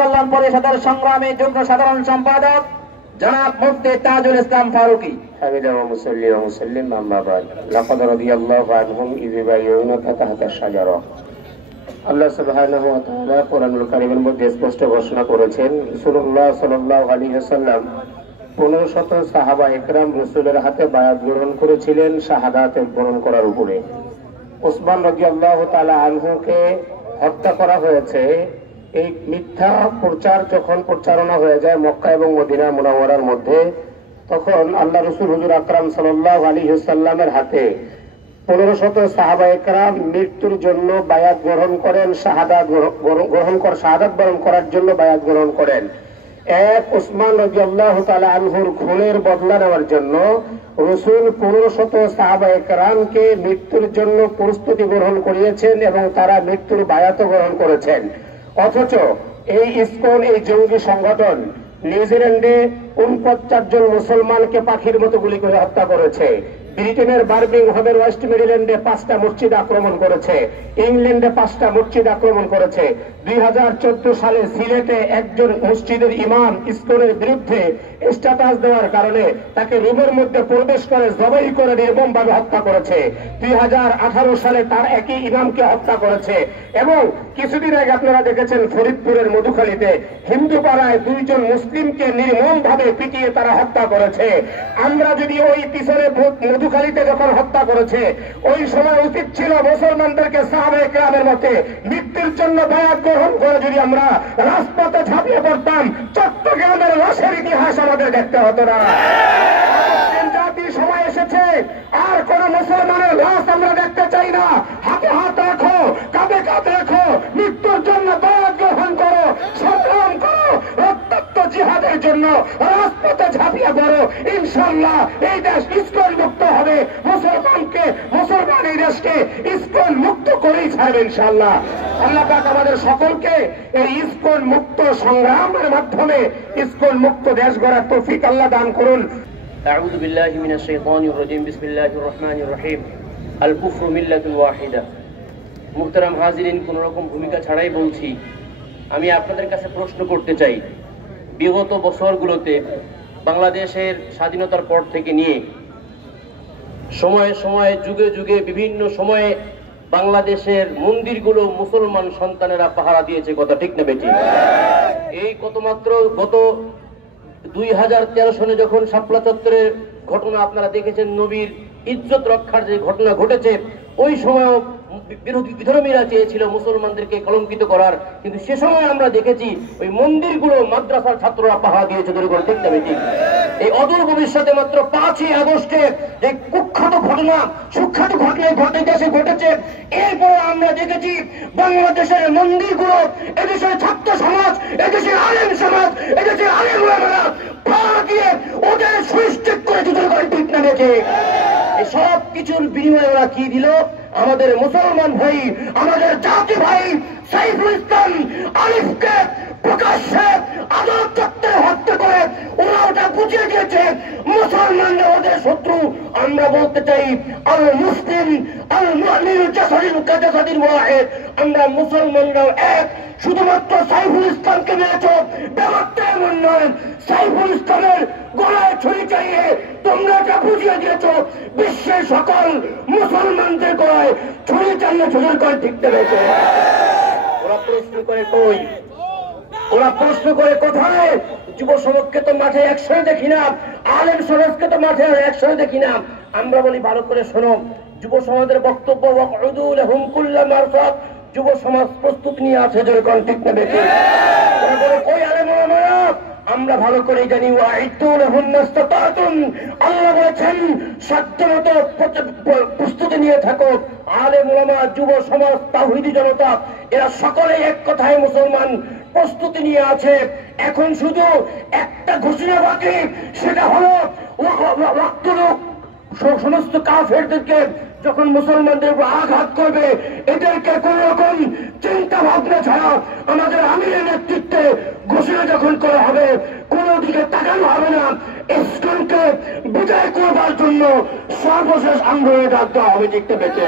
কল্যাণ পরিষদের সংগ্রামী যুগ্ম সাধারণ সম্পাদক জনাব মুফতি তাজুল ইসলাম ফারুকী। হামিদা ওয়া মুসাল্লি ওয়া মুসাল্লিম আম্মা বাদ। লাকাদ রাদিয়াল্লাহু আনহুম ইয ইউবাইয়ুনাকা তাহতা আশ-শাজারা। আল্লাহ সুবহানাহু ওয়া তাআলা কোরআনুল কারীমের মধ্যে স্পষ্ট ঘোষণা করেছেন, রাসূলুল্লাহ সাল্লাল্লাহু আলাইহি ওয়াসাল্লাম 1500 সাহাবা একরাম রাসূলের হাতে বায়াত গ্রহণ করেছিলেন শাহাদাত বরণ করার উপরে। উসমান রাদিয়াল্লাহু তাআলা আনহুকে হত্যা করা হয়েছে। এই মিথ্যা প্রচার যখন প্রচারণা হয়ে যায় মক্কা এবং মদিনা মুনাওয়ারার মধ্যে, তখন আল্লাহ রাসূল হুজুর আকরাম সাল্লাল্লাহু আলাইহি ওয়াসাল্লামের হাতে 1500 সাহাবা একরাম মৃত্যুর জন্য বায়াত গ্রহণ করেন, শাহাদাত বরণ করার জন্য বায়াত গ্রহণ করেন। এক উসমান রাদিয়াল্লাহু তাআলা আনহুর খুনের বদলা নেওয়ার জন্য রাসূল 1500 সাহাবা একরামকে মৃত্যুর জন্য প্রস্তুতি গ্রহণ করিয়েছেন এবং তারা মৃত্যুর বায়াত গ্রহণ করেছেন। অথচ এই ইসকন, এই জঙ্গি সংগঠন নিউজিল্যান্ডে 49 জন মুসলমানকে পাখির মতো গুলি করে হত্যা করেছে। ব্রিটেনের বার্মিংহামের ওয়েস্ট মিডল্যান্ডে 5টা মসজিদ আক্রমণ করেছে। ইংল্যান্ডে 5টা মসজিদ আক্রমণ করেছে। 2014 সালে সিলেটে একজন মসজিদের ইমাম ইসকনের বিরুদ্ধে স্ট্যাটাস দেওয়ার কারণে তাকে রুমের মধ্যে প্রবেশ করে জবাই করে নির্মমভাবে হত্যা করেছে। 2018 সালে তার একই ইমামকে হত্যা করেছে। এবং কিছুদিন আগে আপনারা দেখেছেন ফরিদপুরের মধুখালীতে হিন্দু পাড়ায় 2 জন মুসলিমকে নির্মমভাবে পিটিয়ে তারা হত্যা করেছে। আমরা যদি ওই পিছনে মধুখালীতে যখন হত্যা করেছে ওই সময় উচিত ছিল মুসলমানদেরকে সাহাবায়ে কেরামের মতে মৃত্যুর জন্য বায়াত গ্রহণ করে যদি আমরা রাজপথে ঝাঁপিয়ে পড়তাম, চট্টগ্রামের লাশের ইতিহাস আমাদের দেখতে হতো না। জাতি সময় এসেছে, আর কোন মুসলমানের লাশ আমরা দেখতে চাই না। হাতে হাত রাখো, কাঁধে কাঁধ রাখো, মৃত্যুর জন্য বায়াত গ্রহণ করো, সংগ্রাম করো, রক্তাক্ত জিহাদের জন্য রাজপথে ঝাঁপিয়ে পড়ো। ইনশাআল্লাহ এই দেশ ইসকন মুক্ত হবে। মুসলমান এই দেশকে ইসকন মুক্ত করেই ছাড়বে ইনশাআল্লাহ। আল্লাহ পাক আমাদের সকলকে এই ইসকন মুক্ত সংগ্রামের মাধ্যমে ইসকন মুক্ত দেশ গড়ার তৌফিক আল্লাহ দান করুন। আউযু বিল্লাহি মিনাশ শাইতানির রাজীম। বিসমিল্লাহির রহমানির রহিম। আল কুফরু মিল্লাতুন ওয়াহিদা। মুহতারাম হাজিরিন, কোন রকম ভূমিকা ছাড়াই বলছি, আমি আপনাদের কাছে প্রশ্ন করতে চাই, বিগত বছরগুলোতে বাংলাদেশের স্বাধীনতার পর থেকে নিয়ে সময়ে সময়ে যুগে যুগে বিভিন্ন সময়ে বাংলাদেশের মন্দিরগুলো মুসলমান সন্তানেরা পাহারা দিয়েছে, কথা ঠিক না বেঠিক? এই গত 2013 সনে যখন শাপলা চত্বরের ঘটনা আপনারা দেখেছেন, নবীর ইজ্জত রক্ষার যে ঘটনা ঘটেছে, ওই সময়ও বিধর্মীরা চেয়েছিল মুসলমানদেরকে কলঙ্কিত করার, কিন্তু সে সময় আমরা দেখেছি ওই মন্দিরগুলো মাদ্রাসার ছাত্ররা পাহারা দিয়েছে, ঠিক না বেঠিক? এই অদূর ভবিষ্যতে মাত্র 5ই আগস্টে যে কুখ্যাত ঘটনা, সুখ্যাত ঘটনায় ঘটেছে, এরপরে আমরা দেখেছি বাংলাদেশের মন্দিরগুলো, এদেশের ছাত্র সমাজ, এদেশের আলেম সমাজ, এদেশের আলেম ওলামারা পাহারা দিয়ে ওদের সুনিশ্চিত করে দিতে, ঠিক না বেঠিক? এই সব কিছুর বিনিময়ে ওরা কি দিল? আমাদের মুসলমান ভাই, আমাদের জাতি ভাই সাইফুল ইসলাম আলিফকে প্রকাশ্যে আদালত চত্বরে হত্যা করে ওরা ওটা বুঝিয়ে দিয়েছে মুসলমানরা ওদের শত্রু। আমরা বলতে চাই, আল মুসলিম আল মুমিনু জাসাদিন কাজাসাদিন ওয়াহিদ। আমরা মুসলমানরাও এক। শুধুমাত্র সাইফুল ইসলামকে মেরেছ, ব্যাপারটা এমন নয়। সাইফুল ইসলামের গলায় ছুরি চালিয়ে তোমরা যা বুঝিয়ে দিয়েছ বিশ্বের সকল মুসলমানদের গলায় ছুরি চালিয়ে ছুরি করে ঠিক পেরেছে। ওরা প্রশ্ন করে কই? ওরা প্রশ্ন করে কোথায়? যুব সমাজকে তো মাঠে একসঙ্গে দেখি না, আলেম সমাজকে তো মাঠে একসঙ্গে দেখি না। আমরা বলি ভালো করে শোনো, যুব সমাজের বক্তব্য যুব সমাজ প্রস্তুত নিয়ে আছে, যেরকম ঠিক না বেঠিক? কই আলেম ওলামারা? আমরা ভালো করে জানি, আল্লাহ বলেছেন সাধ্যমতো প্রস্তুতি নিয়ে থাকো। আলেম ওলামা, যুব সমাজ, তাওহীদি জনতা, এরা সকলে এক কথায় মুসলমান প্রস্তুতি নিয়ে আছে। এখন শুধু একটা ঘোষণা বাকি, সেটা হলো সমস্ত কাফেরদেরকে যখন মুসলমানদের উপর আঘাত করবে, এদেরকে কোন রকম চিন্তা ভাবনা ছাড়া আমাদের আমিরের নেতৃত্বে ঘোষণা যখন করা হবে, কোন দিকে তাকানো হবে না। ইসকনকে বিদায় করবার জন্য সর্বশেষ আন্দোলনে ডাক দেওয়া হবে, দেখতে পেতে।